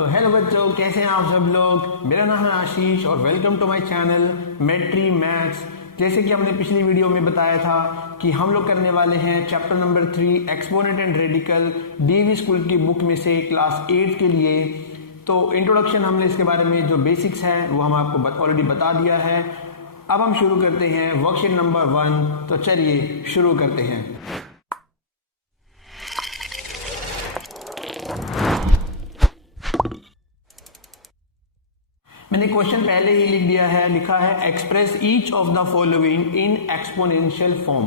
तो हेलो बच्चों, कैसे हैं आप सब लोग। मेरा नाम है आशीष और वेलकम टू माय चैनल मेट्री मैथ्स। जैसे कि हमने पिछली वीडियो में बताया था कि हम लोग करने वाले हैं chapter number 3 exponent and radical DV school की बुक में से क्लास 8 के लिए। तो इंट्रोडक्शन हमने इसके बारे में जो बेसिक्स है वो हम आपको ऑलरेडी बता दिया है। अब हम शुरू करते हैं वर्कशीट नंबर 1। तो चलिए शुरू करते हैं। मैंने क्वेश्चन पहले ही लिख दिया है, लिखा है express each of the following in exponential form.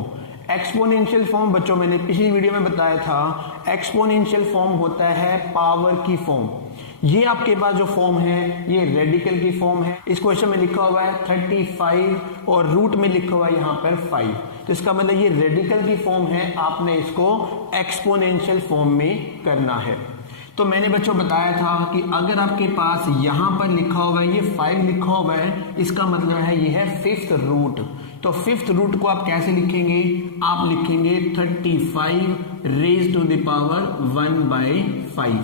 Exponential form बच्चों मैंने पिछली वीडियो में बताया था, एक्सपोनेंशियल फॉर्म होता है पावर की फॉर्म। ये आपके पास जो फॉर्म है ये रेडिकल की फॉर्म है। इस क्वेश्चन में लिखा हुआ है 35 और रूट में लिखा हुआ है यहाँ पर 5। तो इसका मतलब ये रेडिकल की फॉर्म है, आपने इसको एक्सपोनेंशियल फॉर्म में करना है। तो मैंने बच्चों बताया था कि अगर आपके पास यहां पर लिखा हुआ है ये 5 लिखा हुआ है, इसका मतलब है ये है 5th रूट। तो 5th रूट को आप कैसे लिखेंगे, आप लिखेंगे 35 रेज टू द पावर 1/5।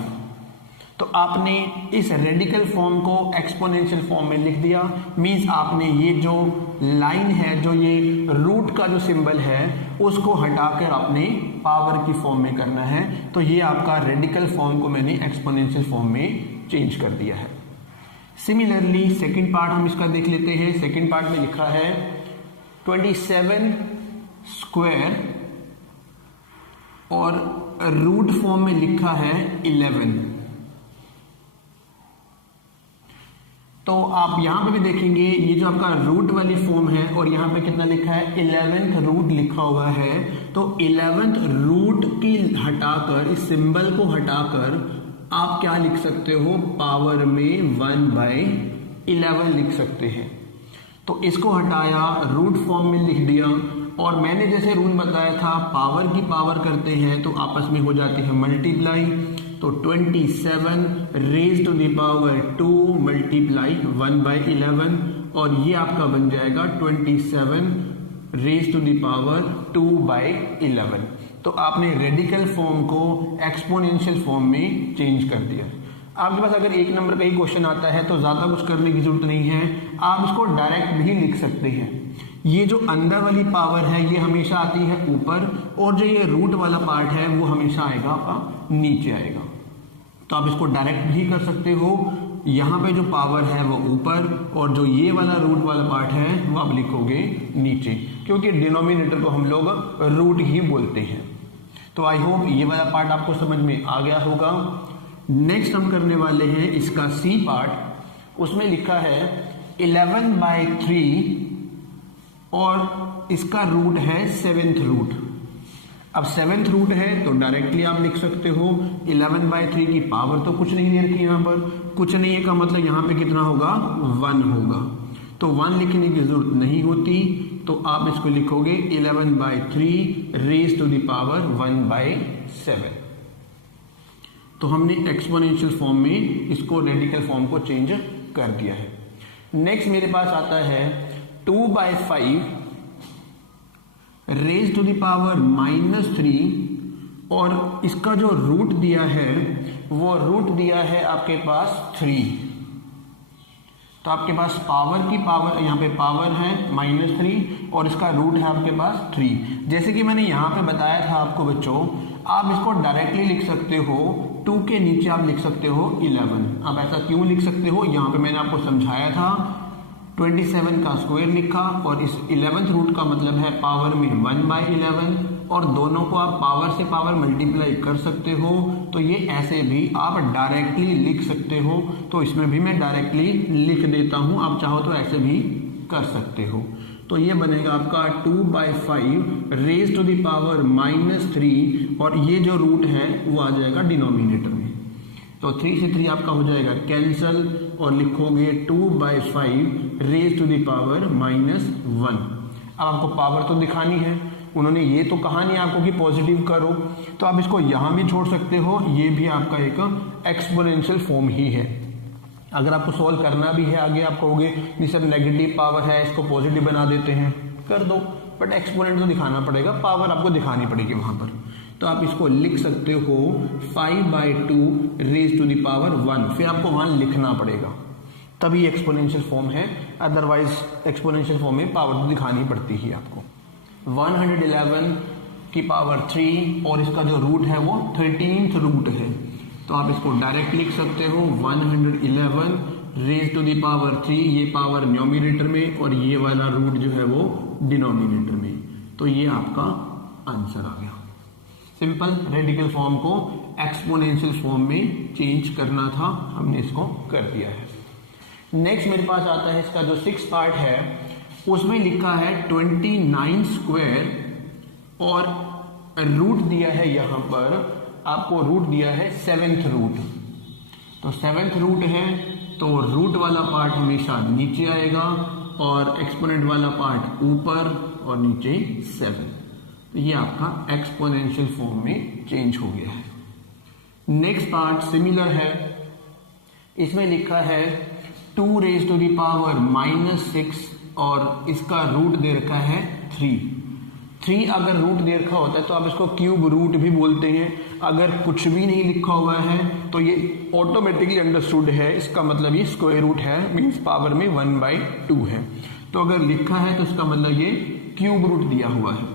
तो आपने इस रेडिकल फॉर्म को एक्सपोनेंशियल फॉर्म में लिख दिया। मींस आपने ये जो लाइन है, जो ये रूट का जो सिंबल है उसको हटाकर आपने पावर की फॉर्म में करना है। तो ये आपका रेडिकल फॉर्म को मैंने एक्सपोनेंशियल फॉर्म में चेंज कर दिया है। सिमिलरली सेकंड पार्ट हम इसका देख लेते हैं। सेकंड पार्ट में लिखा है 27 स्क्वायर और रूट फॉर्म में लिखा है 11। तो आप यहां पे भी देखेंगे ये जो आपका रूट वाली फॉर्म है और यहां पे कितना लिखा है 11th रूट लिखा हुआ है। तो 11th रूट की हटाकर, इस सिंबल को हटाकर आप क्या लिख सकते हो, पावर में 1/11 लिख सकते हैं। तो इसको हटाया, रूट फॉर्म में लिख दिया और मैंने जैसे रूल बताया था पावर की पावर करते हैं तो आपस में हो जाती है मल्टीप्लाई। तो 27 raise to the power 2 multiply 1/11 और ये आपका बन जाएगा 27 रेज टू द पावर 2/11। तो आपने रेडिकल फॉर्म को एक्सपोनेंशियल फॉर्म में चेंज कर दिया। आपके पास अगर एक नंबर का ही क्वेश्चन आता है तो ज्यादा कुछ करने की जरूरत नहीं है, आप इसको डायरेक्ट भी लिख सकते हैं। ये जो अंदर वाली पावर है ये हमेशा आती है ऊपर और जो ये रूट वाला पार्ट है वो हमेशा आएगा आपका नीचे आएगा। तो आप इसको डायरेक्ट भी कर सकते हो, यहाँ पे जो पावर है वो ऊपर और जो ये वाला रूट वाला पार्ट है वो आप लिखोगे नीचे, क्योंकि डिनोमिनेटर को हम लोग रूट ही बोलते हैं। तो आई होप ये वाला पार्ट आपको समझ में आ गया होगा। नेक्स्ट हम करने वाले हैं इसका सी पार्ट। उसमें लिखा है 11/3 और इसका रूट है 7th रूट। अब 7th रूट है तो डायरेक्टली आप लिख सकते हो 11/3 की पावर तो कुछ नहीं दे रखी, यहाँ पर कुछ नहीं है का मतलब यहाँ पे कितना होगा 1 होगा। तो 1 लिखने की जरूरत नहीं होती, तो आप इसको लिखोगे 11/3 रेज टू द पावर 1/7। तो हमने एक्सपोनेंशियल फॉर्म में इसको रेडिकल फॉर्म को चेंज कर दिया है। नेक्स्ट मेरे पास आता है 2/5 रेज टू द पावर -3 और इसका जो रूट दिया है वो रूट दिया है आपके पास 3। तो आपके पास पावर की पावर, यहाँ पे पावर है -3 और इसका रूट है आपके पास 3। जैसे कि मैंने यहाँ पे बताया था आपको बच्चों, आप इसको डायरेक्टली लिख सकते हो, 2 के नीचे आप लिख सकते हो 11। अब ऐसा क्यों लिख सकते हो, यहाँ पे मैंने आपको समझाया था। 27 का स्क्वायर लिखा और इस 11th रूट का मतलब है पावर में 1/11 और दोनों को आप पावर से पावर मल्टीप्लाई कर सकते हो। तो ये ऐसे भी आप डायरेक्टली लिख सकते हो। तो इसमें भी मैं डायरेक्टली लिख देता हूं, आप चाहो तो ऐसे भी कर सकते हो। तो ये बनेगा आपका 2/5 रेज टू द पावर -3 और ये जो रूट है वो आ जाएगा डिनोमिनेटर में। तो 3 से 3 आपका हो जाएगा कैंसल और लिखोगे 2/5 रेज टू द पावर -1। अब आपको पावर तो दिखानी है, उन्होंने ये तो कहा नहीं आपको कि पॉजिटिव करो, तो आप इसको यहां भी छोड़ सकते हो। ये भी आपका एक एक्सपोनेंशियल फॉर्म ही है। अगर आपको सॉल्व करना भी है आगे, आप कहोगे नहीं सर नेगेटिव पावर है इसको पॉजिटिव बना देते हैं, कर दो, बट एक्सपोनेंट तो दिखाना पड़ेगा, पावर आपको दिखानी पड़ेगी वहां पर। तो आप इसको लिख सकते हो 5/2 रेज टू द पावर 1, फिर आपको 1 लिखना पड़ेगा, तभी एक्सपोनेंशियल फॉर्म है, अदरवाइज एक्सपोनेंशियल फॉर्म में पावर तो दिखानी पड़ती ही आपको। 111 की पावर 3 और इसका जो रूट है वो 13th रूट है, तो आप इसको डायरेक्ट लिख सकते हो 111 रेज टू द पावर 3, ये पावर न्यूमरेटर में और ये वाला रूट जो है वो डिनोमिनेटर में, तो ये आपका आंसर आ गया। सिंपल, रेडिकल फॉर्म को एक्सपोनेंशियल फॉर्म में चेंज करना था, हमने इसको कर दिया है। नेक्स्ट मेरे पास आता है इसका जो 6th पार्ट है, उसमें लिखा है 29 स्क्वायर और रूट दिया है, यहां पर आपको रूट दिया है 7th रूट, तो 7th रूट है तो रूट वाला पार्ट हमेशा नीचे आएगा और एक्सपोनेंट वाला पार्ट ऊपर और नीचे 7, तो ये आपका एक्सपोनेंशियल फॉर्म में चेंज हो गया है। नेक्स्ट पार्ट सिमिलर है, इसमें लिखा है 2 रेज टू द पावर -6 और इसका रूट दे रखा है 3 अगर रूट दे रखा होता है तो आप इसको क्यूब रूट भी बोलते हैं, अगर कुछ भी नहीं लिखा हुआ है तो ये ऑटोमेटिकली अंडरस्टूड है, इसका मतलब ये स्क्वायर रूट है, मीन्स पावर में 1/2 है, तो अगर लिखा है तो इसका मतलब ये क्यूब रूट दिया हुआ है।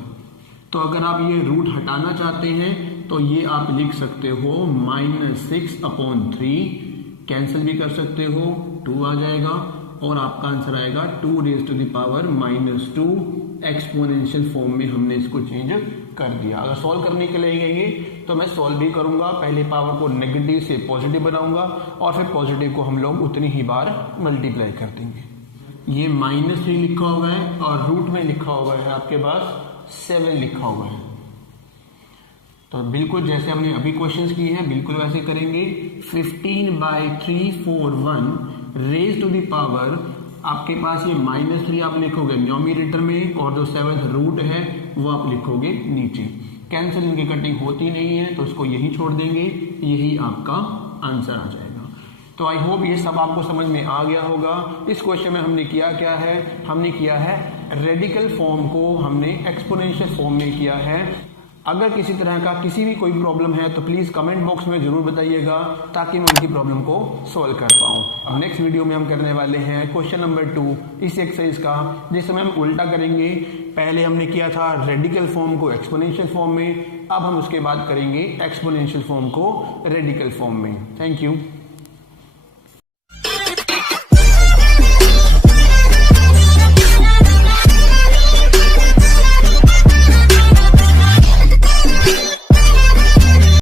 तो अगर आप ये रूट हटाना चाहते हैं तो ये आप लिख सकते हो -6/3, कैंसिल भी कर सकते हो, 2 आ जाएगा और आपका आंसर आएगा 2 raise to the power -2। Exponential form में हमने इसको चेंज कर दिया। अगर सॉल्व करने के लिए गएंगे तो मैं सॉल्व भी करूंगा, पहले पावर को नेगेटिव से पॉजिटिव बनाऊंगा और फिर पॉजिटिव को हम लोग उतनी ही बार मल्टीप्लाई कर देंगे। ये -3 लिखा हुआ है और रूट में लिखा हुआ है आपके पास 7 लिखा हुआ है, तो बिल्कुल जैसे हमने अभी क्वेश्चंस किए हैं बिल्कुल वैसे करेंगे। 15/341 रेज टू द पावर, आपके पास ये -3 आप लिखोगे न्यूमरेटर में और जो 7th रूट है वो आप लिखोगे नीचे। कैंसिल इनकी कटिंग होती नहीं है तो इसको यही छोड़ देंगे, यही आपका आंसर आ जाएगा। तो आई होप ये सब आपको समझ में आ गया होगा। इस क्वेश्चन में हमने किया क्या है, हमने किया है रेडिकल फॉर्म को हमने एक्सपोनेंशियल फॉर्म में किया है। अगर किसी तरह का किसी भी कोई प्रॉब्लम है तो प्लीज़ कमेंट बॉक्स में ज़रूर बताइएगा ताकि मैं उनकी प्रॉब्लम को सॉल्व कर पाऊँ। अब नेक्स्ट वीडियो में हम करने वाले हैं क्वेश्चन नंबर 2 इस एक्सरसाइज का, जिसमें हम उल्टा करेंगे। पहले हमने किया था रेडिकल फॉर्म को एक्सपोनेंशियल फॉर्म में, अब हम उसके बाद करेंगे एक्सपोनेंशियल फॉर्म को रेडिकल फॉर्म में। Thank you.